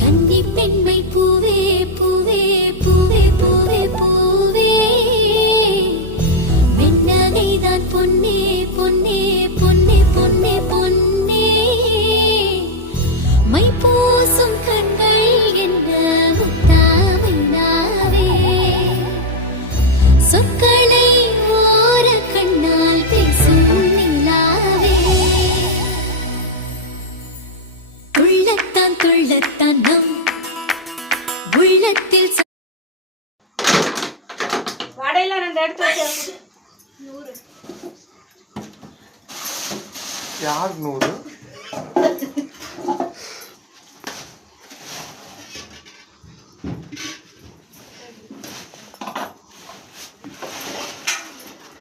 கன்னி பெண்மை பூவே பூவே பூவே பூவே பூவே வெண்ணகைதான் பொன்னே பொன்னே பொன்னே பொன்னே பொன்னே மை பூசும் கண்கள் என்ன முத்தாமைனாவே சொற்களை ஓர கண்ணால் பேசும் நிலாவே உள்ளத்தான் துள்ளத்தான் நம் உள்ளத்தில் வடையில ரெண்டு எடுத்து வச்சு 100 யார் 100